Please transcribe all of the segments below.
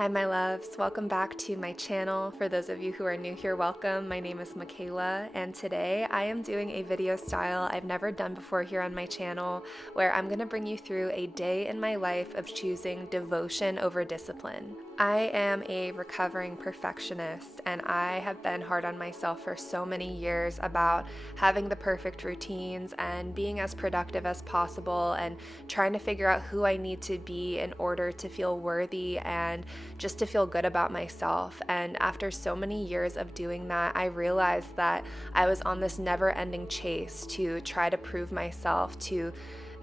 Hi my loves, welcome back to my channel. For those of you who are new here, welcome. My name is Michaela and today I am doing a video style I've never done before here on my channel where I'm going to bring you through a day in my life of choosing devotion over discipline. I am a recovering perfectionist and I have been hard on myself for so many years about having the perfect routines and being as productive as possible and trying to figure out who I need to be in order to feel worthy and just to feel good about myself. And after so many years of doing that, I realized that I was on this never-ending chase to try to prove myself to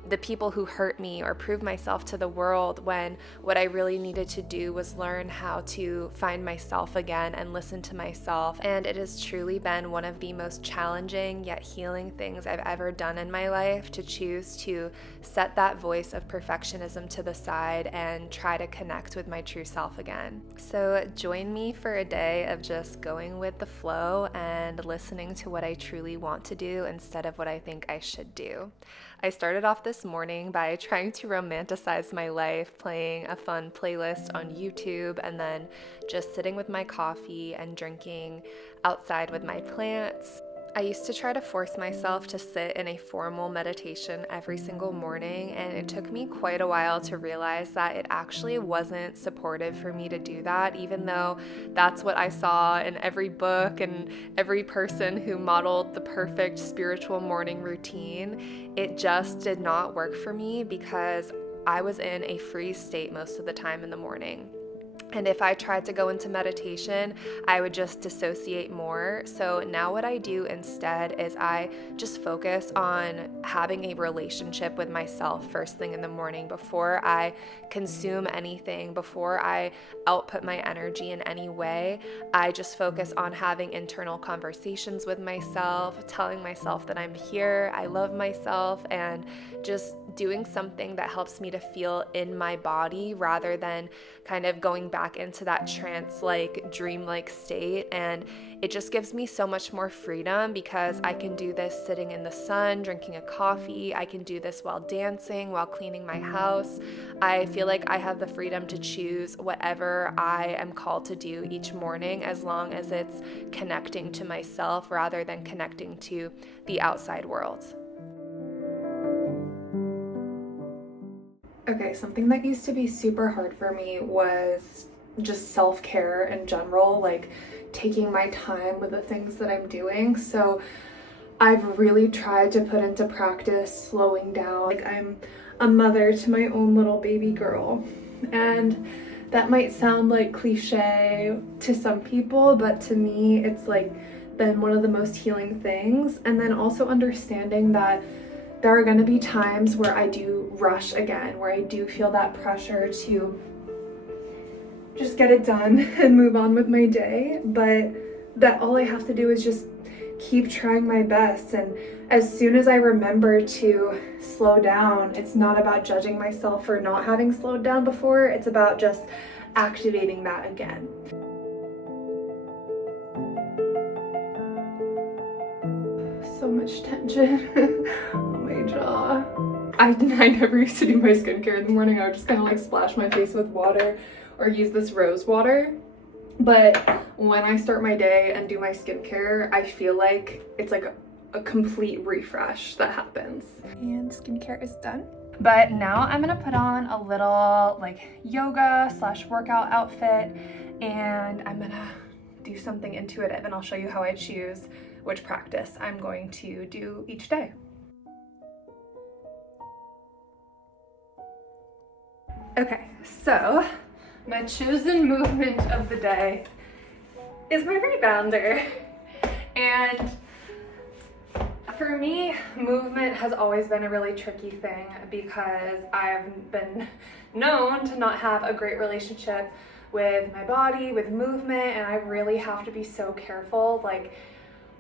the people who hurt me or prove myself to the world, when what I really needed to do was learn how to find myself again and listen to myself. And it has truly been one of the most challenging yet healing things I've ever done in my life to choose to set that voice of perfectionism to the side and try to connect with my true self again. So join me for a day of just going with the flow and listening to what I truly want to do instead of what I think I should do. I started off this morning by trying to romanticize my life, playing a fun playlist on YouTube, and then just sitting with my coffee and drinking outside with my plants. I used to try to force myself to sit in a formal meditation every single morning, and it took me quite a while to realize that it actually wasn't supportive for me to do that, even though that's what I saw in every book and every person who modeled the perfect spiritual morning routine. It just did not work for me because I was in a freeze state most of the time in the morning. And if I tried to go into meditation, I would just dissociate more. So now what I do instead is I just focus on having a relationship with myself first thing in the morning before I consume anything, before I output my energy in any way. I just focus on having internal conversations with myself, telling myself that I'm here, I love myself, and just doing something that helps me to feel in my body rather than kind of going back into that trance-like, dream-like state. And it just gives me so much more freedom because I can do this sitting in the sun, drinking a coffee. I can do this while dancing, while cleaning my house. I feel like I have the freedom to choose whatever I am called to do each morning as long as it's connecting to myself rather than connecting to the outside world. Okay, something that used to be super hard for me was just self-care in general, like taking my time with the things that I'm doing. So I've really tried to put into practice slowing down. Like, I'm a mother to my own little baby girl, and that might sound like cliche to some people, but to me it's like been one of the most healing things. And then also understanding that there are going to be times where I do rush again, where I do feel that pressure to just get it done and move on with my day, but that all I have to do is just keep trying my best. And as soon as I remember to slow down, it's not about judging myself for not having slowed down before, it's about just activating that again. So much tension on my jaw. I never used to do my skincare in the morning. I would just kind of like splash my face with water or use this rose water. But when I start my day and do my skincare, I feel like it's like a complete refresh that happens. And skincare is done. But now I'm gonna put on a little like yoga / workout outfit, and I'm gonna do something intuitive, and I'll show you how I choose which practice I'm going to do each day. Okay, so my chosen movement of the day is my rebounder. And for me, movement has always been a really tricky thing because I've been known to not have a great relationship with my body, with movement, and I really have to be so careful like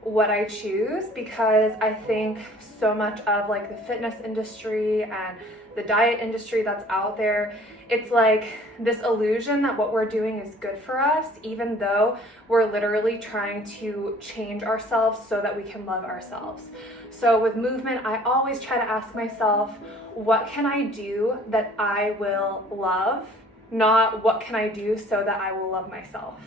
what I choose, because I think so much of like the fitness industry and the diet industry that's out there, it's like this illusion that what we're doing is good for us, even though we're literally trying to change ourselves so that we can love ourselves. So with movement, I always try to ask myself, what can I do that I will love not what can I do so that I will love myself.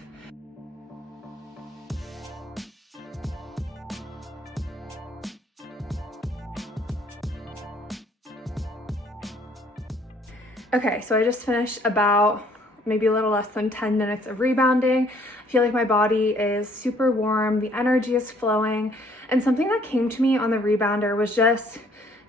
Okay, so I just finished about maybe a little less than 10 minutes of rebounding. I feel like my body is super warm, the energy is flowing, and something that came to me on the rebounder was just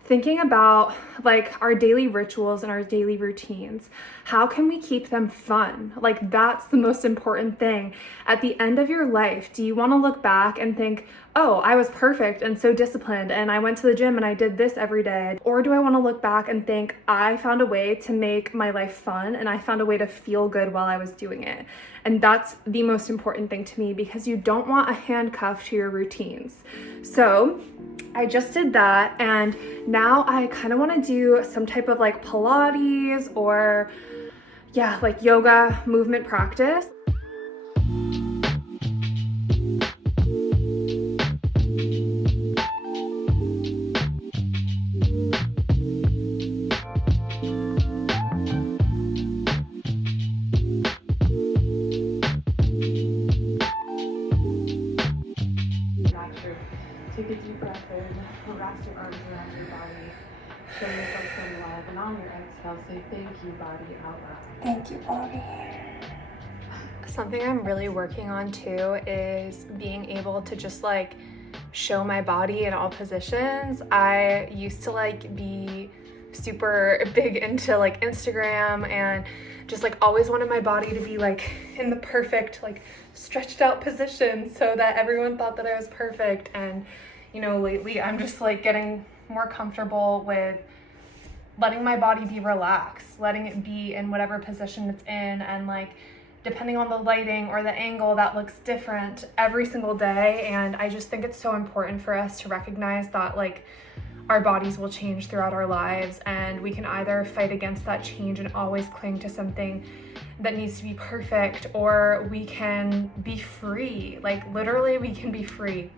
thinking about like our daily rituals and our daily routines. How can we keep them fun? Like, that's the most important thing. At the end of your life, do you want to look back and think, oh, I was perfect and so disciplined and I went to the gym and I did this every day? Or do I want to look back and think, I found a way to make my life fun and I found a way to feel good while I was doing it? And that's the most important thing to me, because you don't want a handcuff to your routines. So I just did that, and now I kind of want to do some type of like Pilates or like yoga movement practice. Take a deep breath in, wrap your arms around your body, show yourself some love, and on your exhale, say thank you, body, out loud. Thank you, body. Something I'm really working on too is being able to just like show my body in all positions. I used to like be super big into like Instagram and just like always wanted my body to be like in the perfect like stretched out position so that everyone thought that I was perfect. And lately I'm just like getting more comfortable with letting my body be relaxed, letting it be in whatever position it's in, and like depending on the lighting or the angle, that looks different every single day. And I just think it's so important for us to recognize that like our bodies will change throughout our lives, and we can either fight against that change and always cling to something that needs to be perfect, or we can be free. Like literally we can be free.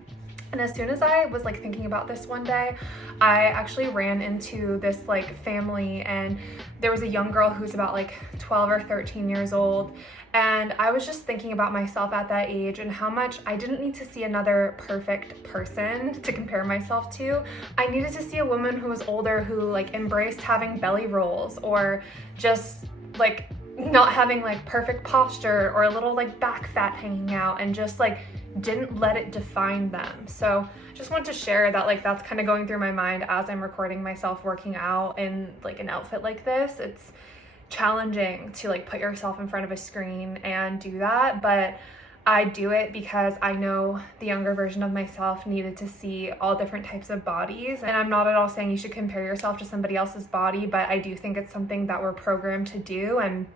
And as soon as I was like thinking about this one day, I actually ran into this like family, and there was a young girl who's about like 12 or 13 years old. And I was just thinking about myself at that age and how much I didn't need to see another perfect person to compare myself to. I needed to see a woman who was older, who like embraced having belly rolls, or just like not having like perfect posture or a little like back fat hanging out, and just like didn't let it define them. So just want to share that like that's kind of going through my mind as I'm recording myself working out in like an outfit like this. It's challenging to like put yourself in front of a screen and do that, but I do it because I know the younger version of myself needed to see all different types of bodies. And I'm not at all saying you should compare yourself to somebody else's body, but I do think it's something that we're programmed to do. And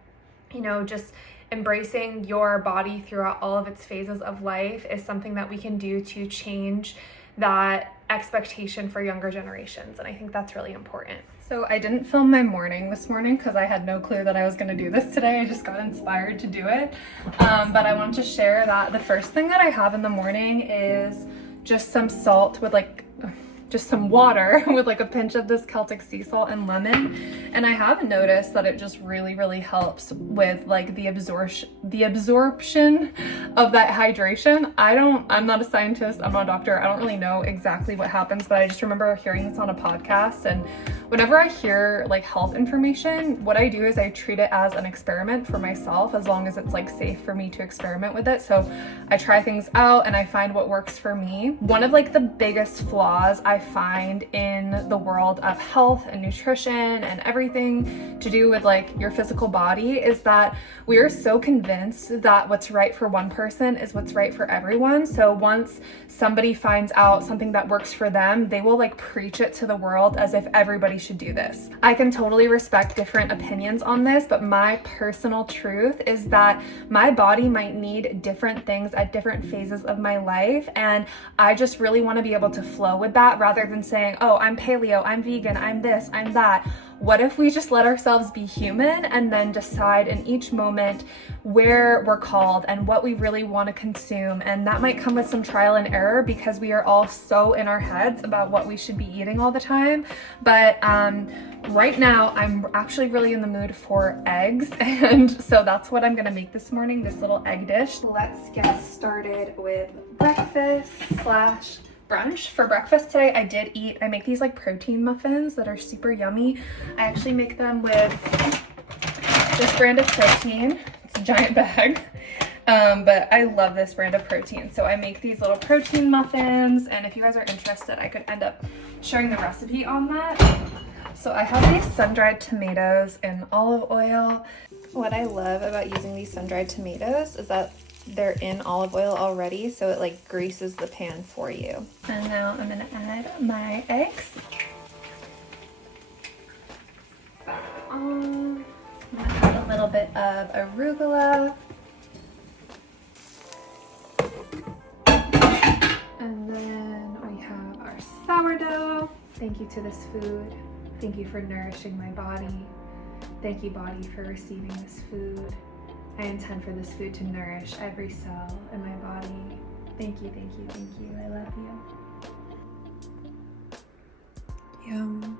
just embracing your body throughout all of its phases of life is something that we can do to change that expectation for younger generations. And I think that's really important. So I didn't film my morning this morning because I had no clue that I was going to do this today. I just got inspired to do it. But I want to share that the first thing that I have in the morning is just some salt with like just some water with like a pinch of this Celtic sea salt and lemon. And I have noticed that it just really, really helps with like the absorption of that hydration. I'm not a scientist, I'm not a doctor, I don't really know exactly what happens, but I just remember hearing this on a podcast. And whenever I hear like health information, what I do is I treat it as an experiment for myself, as long as it's like safe for me to experiment with it. So I try things out and I find what works for me. One of like the biggest flaws I find in the world of health and nutrition and everything to do with like your physical body is that we are so convinced that what's right for one person is what's right for everyone. So once somebody finds out something that works for them, they will like preach it to the world as if everybody should do this. I can totally respect different opinions on this, but my personal truth is that my body might need different things at different phases of my life, and I just really want to be able to flow with that rather than saying, oh, I'm paleo, I'm vegan, I'm this, I'm that. What if we just let ourselves be human and then decide in each moment where we're called and what we really want to consume? And that might come with some trial and error because we are all so in our heads about what we should be eating all the time. But right now I'm actually really in the mood for eggs, and so that's what I'm gonna make this morning, this little egg dish. Let's get started with breakfast slash brunch. For breakfast today, I make these like protein muffins that are super yummy. I actually make them with this brand of protein. It's a giant bag. But I love this brand of protein. So I make these little protein muffins, and if you guys are interested, I could end up sharing the recipe on that. So I have these sun-dried tomatoes in olive oil. What I love about using these sun-dried tomatoes is that they're in olive oil already, so it like greases the pan for you. And now I'm gonna add my eggs. I'm gonna add a little bit of arugula. And then we have our sourdough. Thank you to this food. Thank you for nourishing my body. Thank you, body, for receiving this food. I intend for this food to nourish every cell in my body. Thank you, thank you, thank you. I love you. Yum.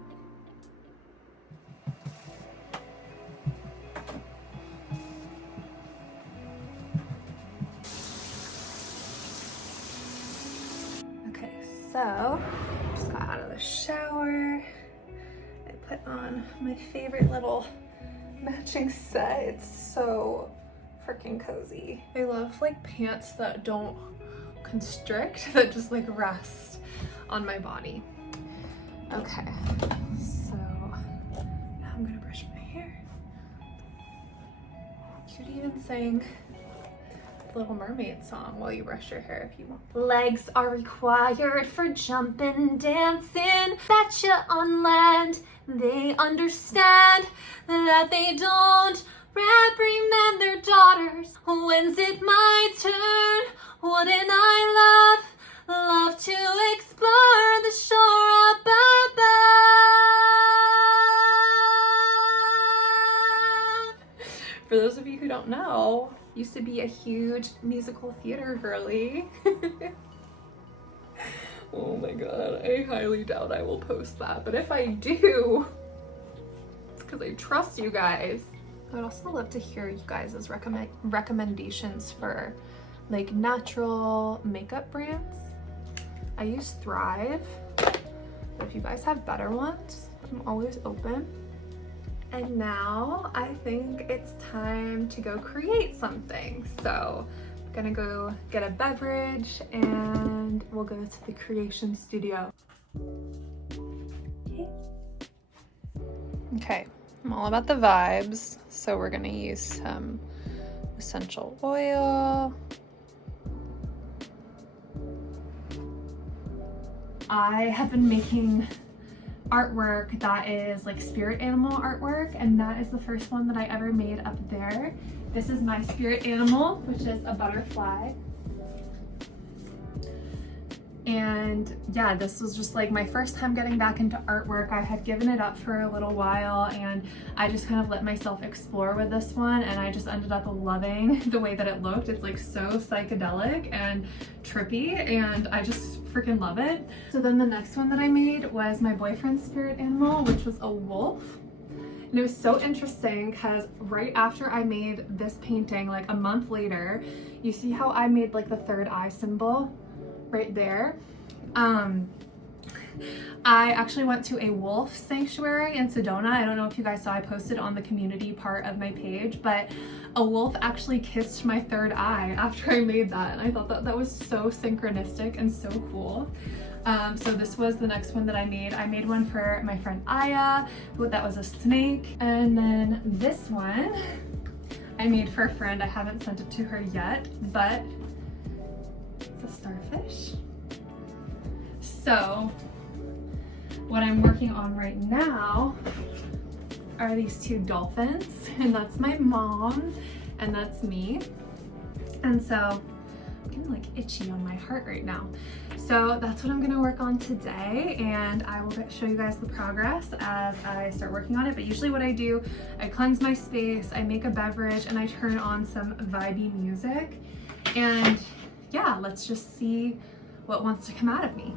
Okay, so just got out of the shower. I put on my favorite little matching set. It's so freaking cozy. I love like pants that don't constrict, that just like rest on my body. Okay, so now I'm gonna brush my hair. You could even sing Little Mermaid song while you brush your hair if you want. Legs are required for jumping, dancing. Betcha on land they understand that they don't reprimand their daughters. When's it my turn? Wouldn't I love to explore the shore up above? For those of you who don't know, used to be a huge musical theater girly. Oh my god, I highly doubt I will post that, but if I do, it's because I trust you guys. I would also love to hear you guys' recommendations for like natural makeup brands. I use Thrive, but if you guys have better ones, I'm always open. And now I think it's time to go create something. So I'm gonna go get a beverage and we'll go to the creation studio. Okay, I'm all about the vibes. So we're gonna use some essential oil. I have been making artwork that is like spirit animal artwork, and that is the first one that I ever made up there. This is my spirit animal, which is a butterfly. And yeah, this was just like my first time getting back into artwork. I had given it up for a little while and I just kind of let myself explore with this one, and I just ended up loving the way that it looked. It's like so psychedelic and trippy, and I just freaking love it. So then the next one that I made was my boyfriend's spirit animal, which was a wolf. And it was so interesting because right after I made this painting, like a month later, you see how I made like the third eye symbol right there? I actually went to a wolf sanctuary in Sedona. I don't know if you guys saw, I posted on the community part of my page, but a wolf actually kissed my third eye after I made that. And I thought that that was so synchronistic and so cool. So this was the next one that I made. I made one for my friend Aya, that was a snake. And then this one I made for a friend. I haven't sent it to her yet, but it's a starfish. So what I'm working on right now are these two dolphins, and that's my mom and that's me. And so I'm freaking like itchy on my heart right now. So that's what I'm gonna work on today, and I will show you guys the progress as I start working on it. But usually what I do, I cleanse my space, I make a beverage, and I turn on some vibey music. And yeah, let's just see what wants to come out of me.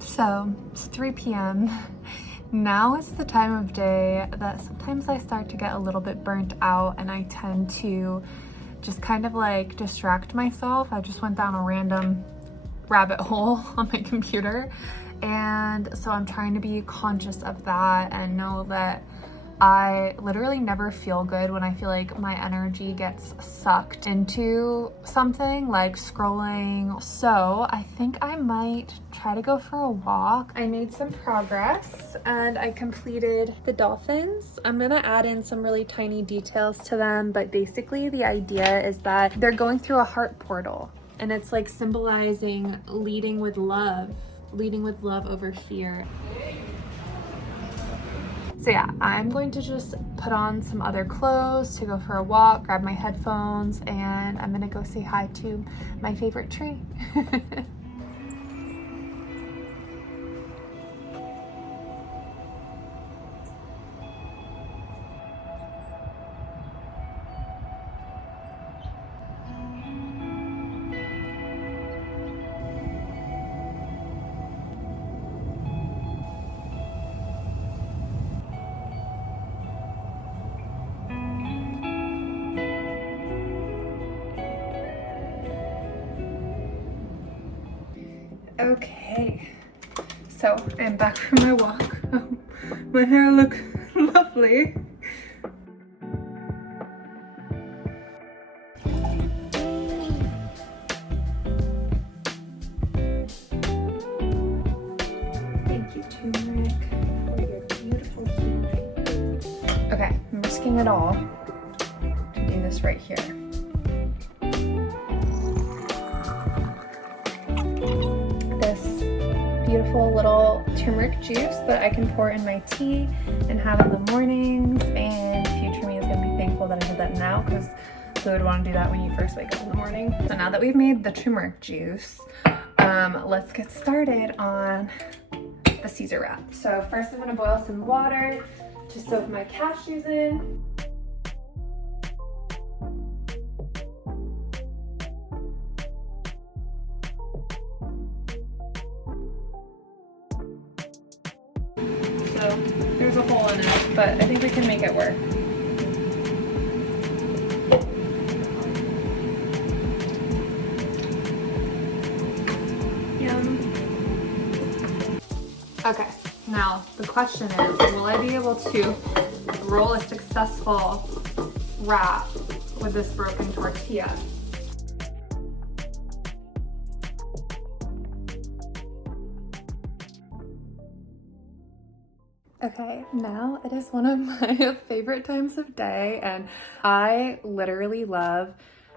So it's 3 p.m. Now is the time of day that sometimes I start to get a little bit burnt out, and I tend to just kind of like distract myself. I just went down a random rabbit hole on my computer, and so I'm trying to be conscious of that and know that I literally never feel good when I feel like my energy gets sucked into something like scrolling. So I think I might try to go for a walk. I made some progress and I completed the dolphins. I'm gonna add in some really tiny details to them, but basically the idea is that they're going through a heart portal, and it's like symbolizing leading with love over fear. So yeah, I'm going to just put on some other clothes to go for a walk, grab my headphones, and I'm gonna go say hi to my favorite tree. Okay, so I'm back from my walk. My hair looks lovely. Thank you, turmeric, for your beautiful healing. Okay, I'm risking it all to do this right here. Beautiful little turmeric juice that I can pour in my tea and have in the mornings, and future me is going to be thankful that I did that now, because who would want to do that when you first wake up in the morning? So now that we've made the turmeric juice, let's get started on the Caesar wrap. So first I'm going to boil some water to soak my cashews in. So there's a hole in it, but I think we can make it work. Yum. Okay, now the question is, will I be able to roll a successful wrap with this broken tortilla? Okay, now it is one of my favorite times of day, and I literally love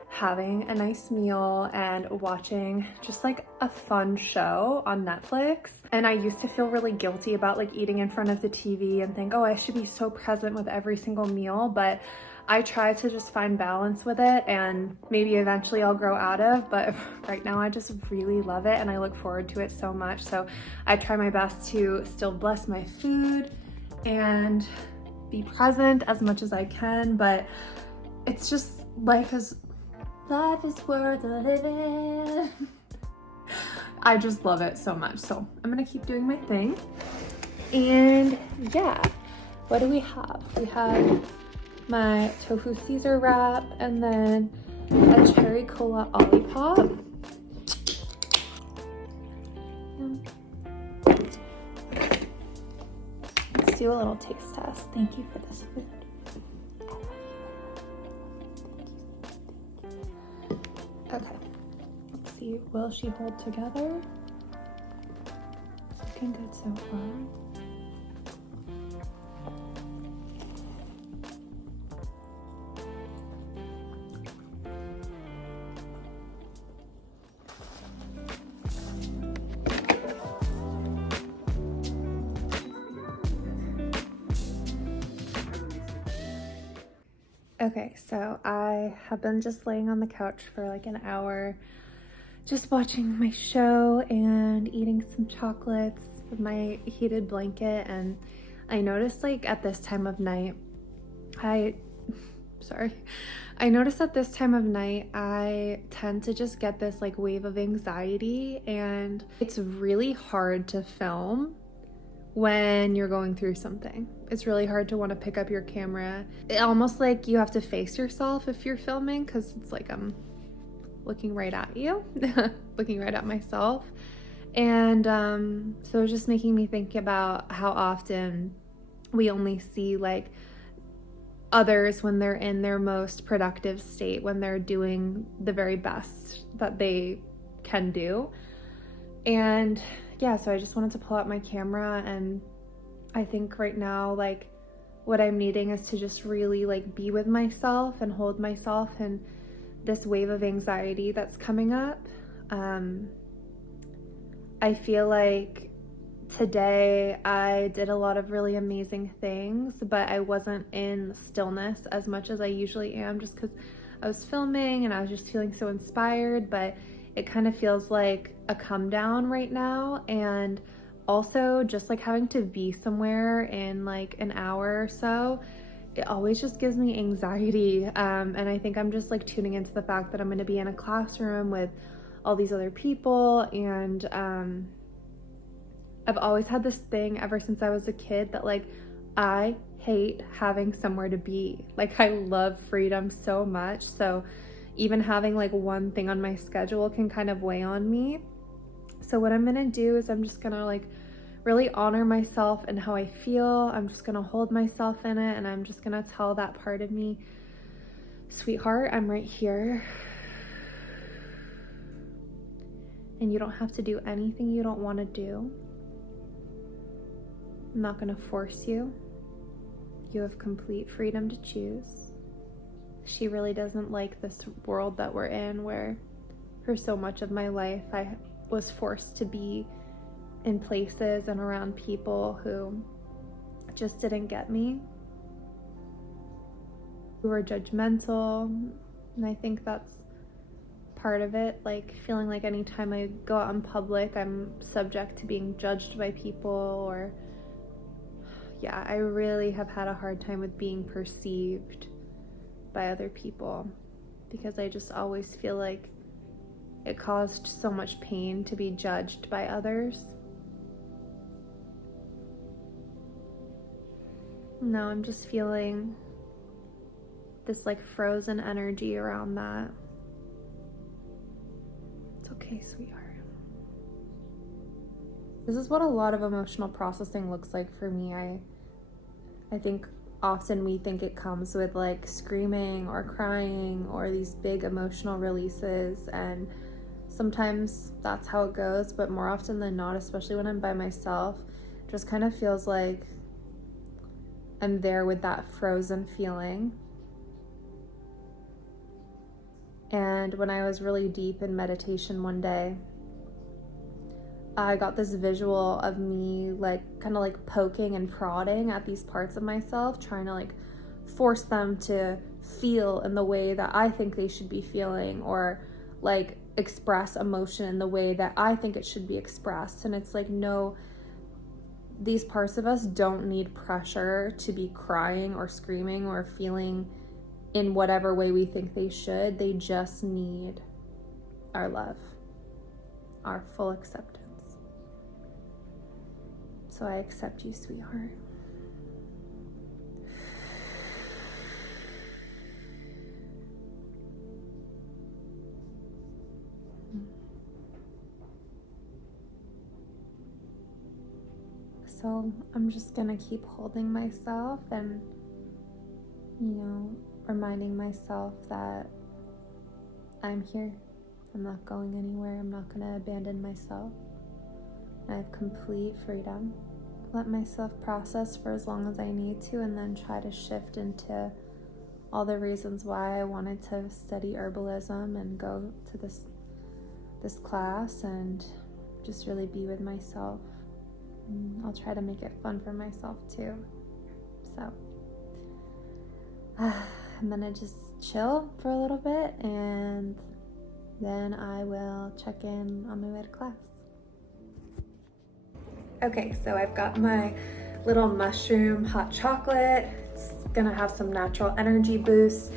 having a nice meal and watching just like a fun show on Netflix. And I used to feel really guilty about like eating in front of the TV and think, oh, I should be so present with every single meal, but I try to just find balance with it, and maybe eventually I'll grow out of, but right now I just really love it and I look forward to it so much. So I try my best to still bless my food and be present as much as I can, but it's just life is worth living. I just love it so much. So I'm gonna keep doing my thing. And yeah, what do we have? We have my tofu Caesar wrap, and then a cherry cola olipop. Let's do a little taste test. Thank you for this food. Okay, let's see, will she hold together? It's looking good so far. Okay, so I have been just laying on the couch for like an hour, just watching my show and eating some chocolates with my heated blanket. And I noticed like at this time of night, I, sorry, I noticed at this time of night, I tend to just get this like wave of anxiety, and it's really hard to film when you're going through something. It's really hard to want to pick up your camera. Almost like you have to face yourself if you're filming, because it's like I'm looking right at you, looking right at myself. And so it's just making me think about how often we only see like others when they're in their most productive state, when they're doing the very best that they can do. And yeah, so I just wanted to pull out my camera, and I think right now, like, what I'm needing is to just really like be with myself and hold myself in this wave of anxiety that's coming up. I feel like today I did a lot of really amazing things, but I wasn't in stillness as much as I usually am, just because I was filming and I was just feeling so inspired. But it kind of feels like a come down right now. And also just like having to be somewhere in like an hour or so, it always just gives me anxiety. And I think I'm just like tuning into the fact that I'm going to be in a classroom with all these other people. And I've always had this thing ever since I was a kid that like I hate having somewhere to be. Like I love freedom so much. So even having like one thing on my schedule can kind of weigh on me. So what I'm gonna do is I'm just gonna like really honor myself and how I feel. I'm just gonna hold myself in it, and I'm just gonna tell that part of me, sweetheart, I'm right here. And you don't have to do anything you don't want to do. I'm not gonna force you. You have complete freedom to choose. She really doesn't like this world that we're in, where for so much of my life I was forced to be in places and around people who just didn't get me, who were judgmental. And I think that's part of it, like feeling like anytime I go out in public I'm subject to being judged by people. Or yeah, I really have had a hard time with being perceived by other people, because I just always feel like it caused so much pain to be judged by others. Now I'm just feeling this like frozen energy around that. It's okay, sweetheart. This is what a lot of emotional processing looks like for me. I think often we think it comes with like screaming or crying or these big emotional releases, and sometimes that's how it goes, but more often than not, especially when I'm by myself, it just kind of feels like I'm there with that frozen feeling. And when I was really deep in meditation one day, I got this visual of me like kind of like poking and prodding at these parts of myself, trying to like force them to feel in the way that I think they should be feeling, or like express emotion in the way that I think it should be expressed. And it's like, no, these parts of us don't need pressure to be crying or screaming or feeling in whatever way we think they should. They just need our love, our full acceptance. So I accept you, sweetheart. So I'm just gonna keep holding myself and, reminding myself that I'm here. I'm not going anywhere. I'm not gonna abandon myself. I have complete freedom. Let myself process for as long as I need to, and then try to shift into all the reasons why I wanted to study herbalism and go to this class and just really be with myself. I'll try to make it fun for myself too. So I'm gonna just chill for a little bit and then I will check in on my way to class. Okay, so I've got my little mushroom hot chocolate. It's gonna have some natural energy boost,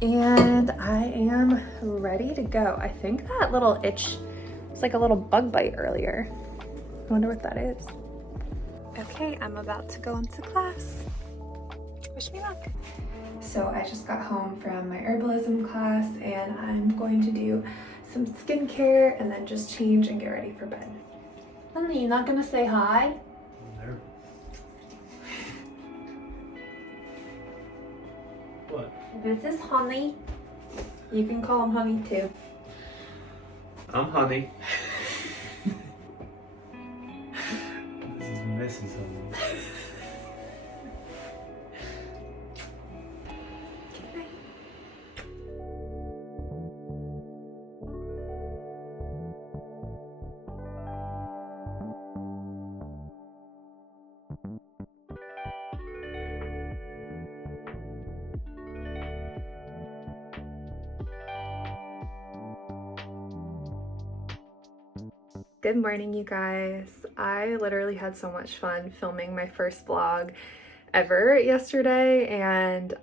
and I am ready to go. I think that little itch was like a little bug bite earlier. I wonder what that is. Okay, I'm about to go into class. Wish me luck. So I just got home from my herbalism class and I'm going to do some skincare and then just change and get ready for bed. Honey, you not gonna say hi? No. What? This is Honey. You can call him Honey too. I'm Honey. This is messy, something. Good morning, you guys. I literally had so much fun filming my first vlog ever yesterday, and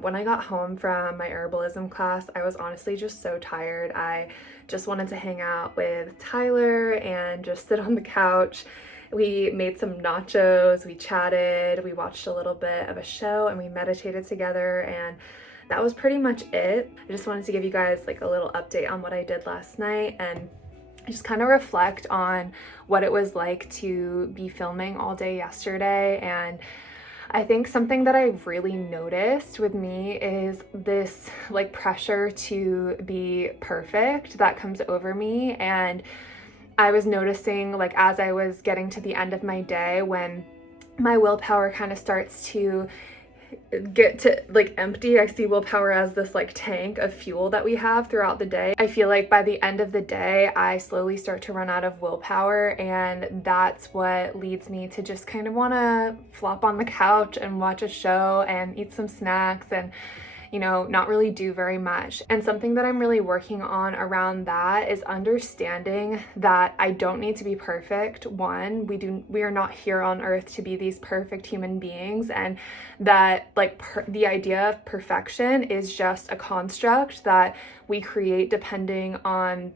when I got home from my herbalism class, I was honestly just so tired. I just wanted to hang out with Tyler and just sit on the couch. We made some nachos, we chatted, we watched a little bit of a show, and we meditated together, and that was pretty much it. I just wanted to give you guys like a little update on what I did last night and just kind of reflect on what it was like to be filming all day yesterday. And I think something that I've really noticed with me is this like pressure to be perfect that comes over me. And I was noticing like as I was getting to the end of my day, when my willpower kind of starts to get to like empty, I see willpower as this like tank of fuel that we have throughout the day. I feel like by the end of the day, I slowly start to run out of willpower, and that's what leads me to just kind of want to flop on the couch and watch a show and eat some snacks and, you know, not really do very much. And something that I'm really working on around that is understanding that I don't need to be perfect. One, we are not here on earth to be these perfect human beings, and that like the idea of perfection is just a construct that we create depending on,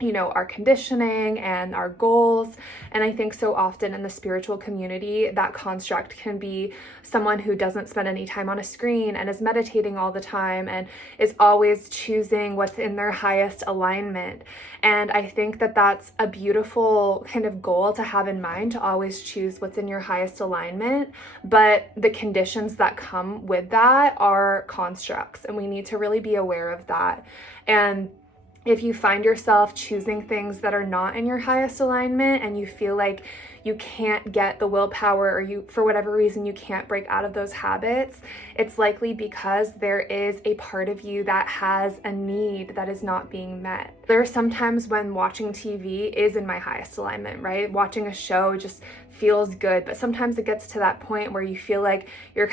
you know, our conditioning and our goals. And I think so often in the spiritual community, that construct can be someone who doesn't spend any time on a screen and is meditating all the time and is always choosing what's in their highest alignment. And I think that that's a beautiful kind of goal to have in mind, to always choose what's in your highest alignment. But the conditions that come with that are constructs, and we need to really be aware of that. And if you find yourself choosing things that are not in your highest alignment and you feel like you can't get the willpower, or you, for whatever reason, you can't break out of those habits, it's likely because there is a part of you that has a need that is not being met. There are some times when watching TV is in my highest alignment, right? Watching a show just feels good, but sometimes it gets to that point where you feel like your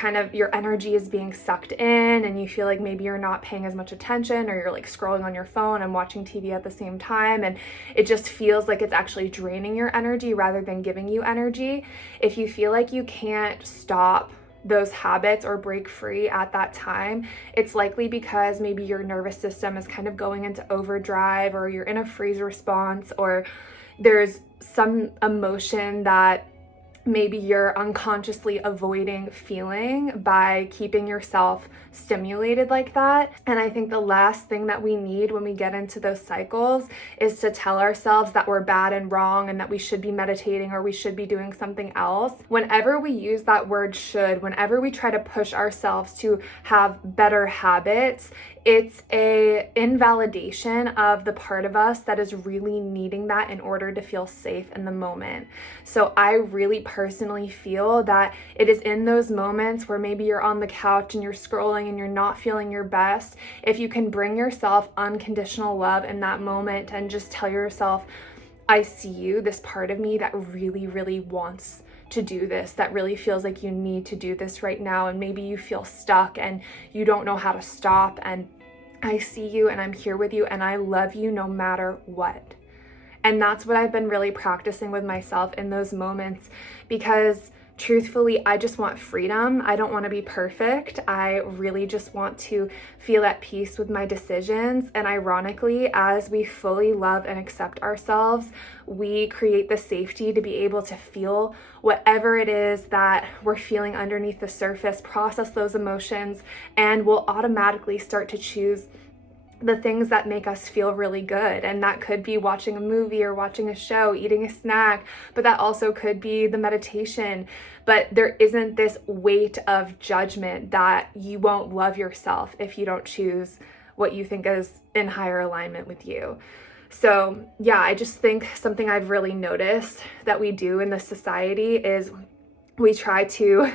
energy is being sucked in, and you feel like maybe you're not paying as much attention, or you're like scrolling on your phone and watching TV at the same time, and it just feels like it's actually draining your energy rather than giving you energy. If you feel like you can't stop those habits or break free at that time, it's likely because maybe your nervous system is kind of going into overdrive, or you're in a freeze response, or there's some emotion that maybe you're unconsciously avoiding feeling by keeping yourself stimulated like that. And I think the last thing that we need when we get into those cycles is to tell ourselves that we're bad and wrong and that we should be meditating or we should be doing something else. Whenever we use that word should, whenever we try to push ourselves to have better habits, it's a invalidation of the part of us that is really needing that in order to feel safe in the moment. So I really personally feel that it is in those moments where maybe you're on the couch and you're scrolling and you're not feeling your best, if you can bring yourself unconditional love in that moment and just tell yourself, I see you, this part of me that really, really wants to do this, that really feels like you need to do this right now, and maybe you feel stuck and you don't know how to stop, and I see you and I'm here with you and I love you no matter what. And that's what I've been really practicing with myself in those moments, because truthfully, I just want freedom. I don't want to be perfect. I really just want to feel at peace with my decisions. And ironically, as we fully love and accept ourselves, we create the safety to be able to feel whatever it is that we're feeling underneath the surface, process those emotions, and we'll automatically start to choose the things that make us feel really good. And that could be watching a movie or watching a show, eating a snack, but that also could be the meditation. But there isn't this weight of judgment that you won't love yourself if you don't choose what you think is in higher alignment with you. So yeah, I just think something I've really noticed that we do in this society is we try to,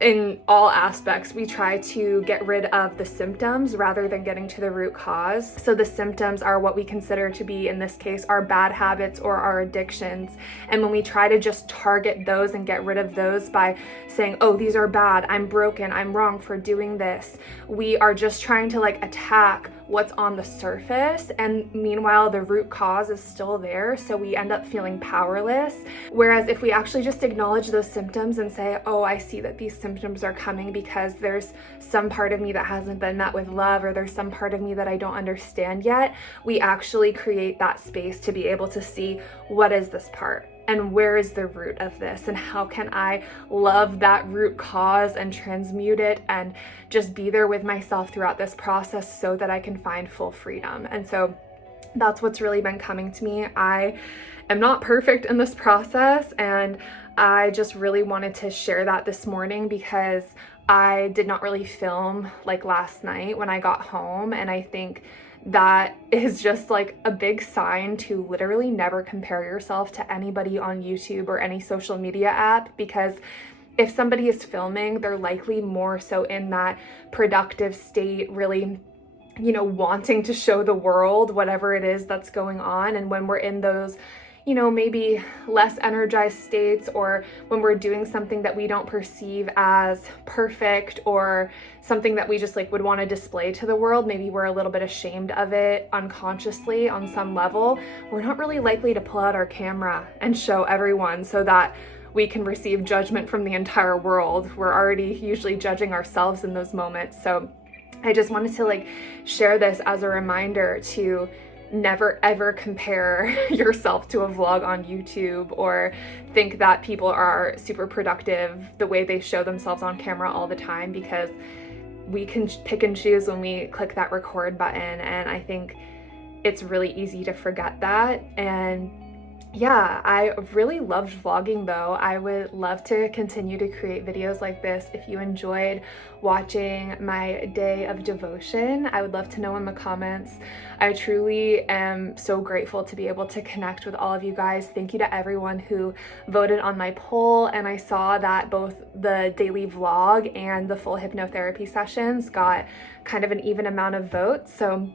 in all aspects, we try to get rid of the symptoms rather than getting to the root cause. So the symptoms are what we consider to be, in this case, our bad habits or our addictions. And when we try to just target those and get rid of those by saying, oh, these are bad, I'm broken, I'm wrong for doing this, we are just trying to attack what's on the surface, and meanwhile the root cause is still there, so we end up feeling powerless. Whereas if we actually just acknowledge those symptoms and say, oh, I see that these symptoms are coming because there's some part of me that hasn't been met with love, or there's some part of me that I don't understand yet, we actually create that space to be able to see, what is this part? And where is the root of this? And how can I love that root cause and transmute it and just be there with myself throughout this process so that I can find full freedom? And so that's what's really been coming to me. I am not perfect in this process, and I just really wanted to share that this morning because I did not really film last night when I got home, and I think that is just a big sign to literally never compare yourself to anybody on YouTube or any social media app, because if somebody is filming, they're likely more so in that productive state, really wanting to show the world whatever it is that's going on. And when we're in those maybe less energized states, or when we're doing something that we don't perceive as perfect, or something that we just would want to display to the world, maybe we're a little bit ashamed of it unconsciously on some level, we're not really likely to pull out our camera and show everyone so that we can receive judgment from the entire world. We're already usually judging ourselves in those moments. So I just wanted to share this as a reminder to never ever compare yourself to a vlog on YouTube, or think that people are super productive the way they show themselves on camera all the time, because we can pick and choose when we click that record button. And I think it's really easy to forget that. And yeah, I really loved vlogging though. I would love to continue to create videos like this. If you enjoyed watching my day of devotion, I would love to know in the comments. I truly am so grateful to be able to connect with all of you guys. Thank you to everyone who voted on my poll, and I saw that both the daily vlog and the full hypnotherapy sessions got kind of an even amount of votes. So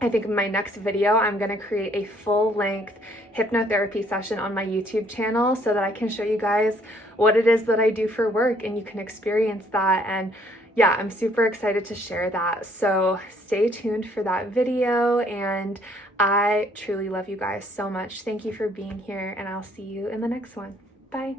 I think in my next video, I'm going to create a full-length hypnotherapy session on my YouTube channel so that I can show you guys what it is that I do for work, and you can experience that. And yeah, I'm super excited to share that. So stay tuned for that video, and I truly love you guys so much. Thank you for being here, and I'll see you in the next one. Bye.